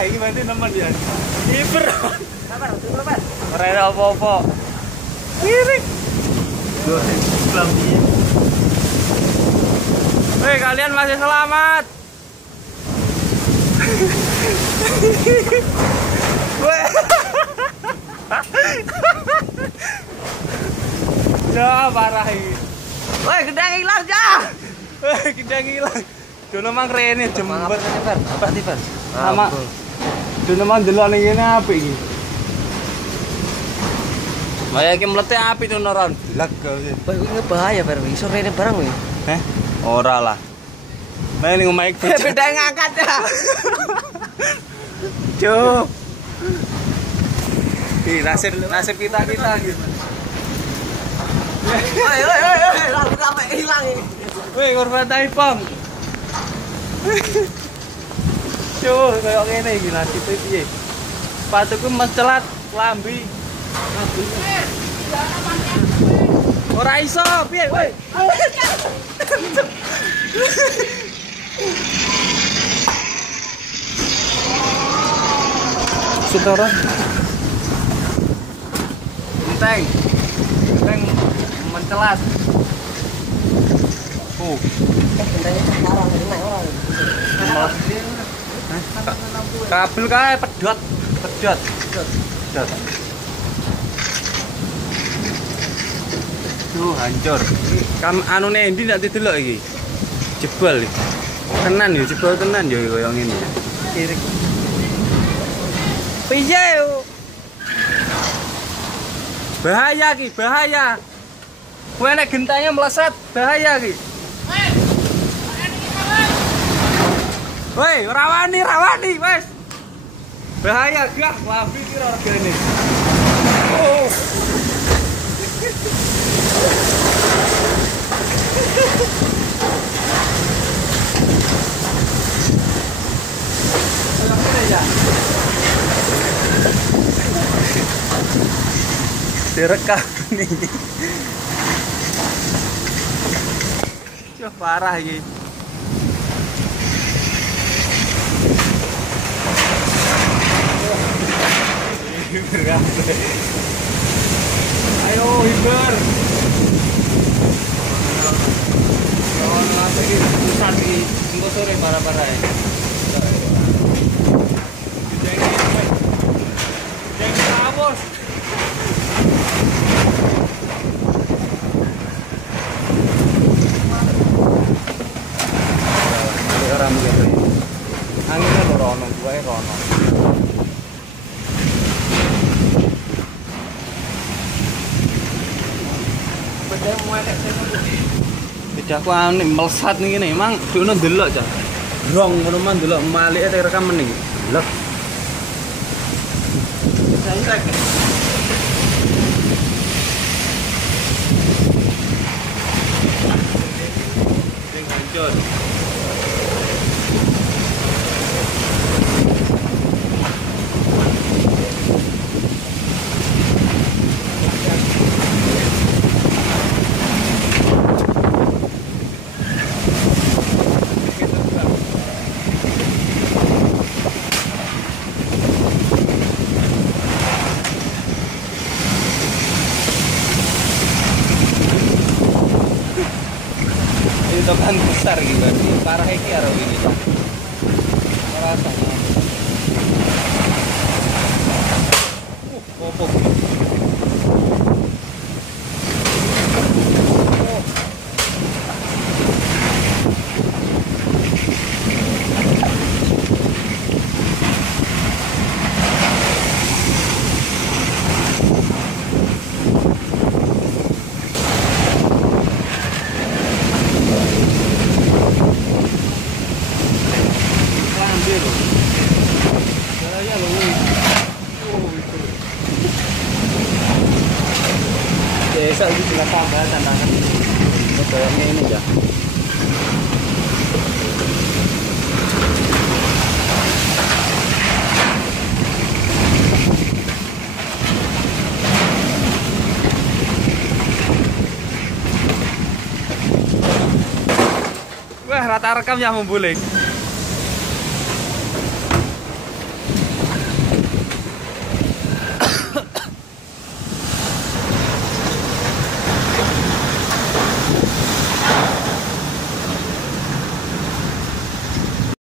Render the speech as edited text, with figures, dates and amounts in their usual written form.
parah iki berarti nemen ya. Kiper. Sabar, sabar. Ora ada apa-apa. Kirik. Islam dia. Hei, kalian masih selamat. Ya parah ini. Woi, gedang hilang ya. Gedang hilang. Dono mang rene jembet. Apa nih, Pak? Sama. Dono mang delok ning kene apik iki. Maya iki mlete api to Noron. Lag kok. Woi, ini bahaya, Pak. Iso rene barang kuwi. Ora lah. Main ning omahe Beda ngangkat ya. Cuk. Di nasib kita gitu. Woi, lampu sampai hilang ini. Woi, korban taipong. Cuk, kayak ngene iki nasibe piye? Sepatuku mencelat lambi. Ora iso, piye, woi? Setoran. Enteng mencelat. Kabel kae pedot. Duh, hancur. Anune endi ndak didelok iki? Jebol iki. Tenan yo, jebol tenan yo koyo ngene. Kirik. Piye yo? Bahaya ki, bahaya. Kowe nek gentangnya meleset, bahaya ki. Woi, rawani, wes. Bahaya gah, lambi ki regane. Oh. Direkam nih. Cuk parah iki. Ayo hiber. Kalau nanti pusat di tunggu sore para-para ya. Jangan kabur. Orang gitu. Anginnya rono, gue rono. Beda aku ane melesat nih gini, emang dono delok cah. Rong ngono man delok malike tek rekam meneh. Lek. Saya hancur. Itu kan besar gitu, parah iki arep ini. Rasanya. Popok. Desa di belakang tandangan ini kayaknya ini ya. Wah, rata rekam yang membulik.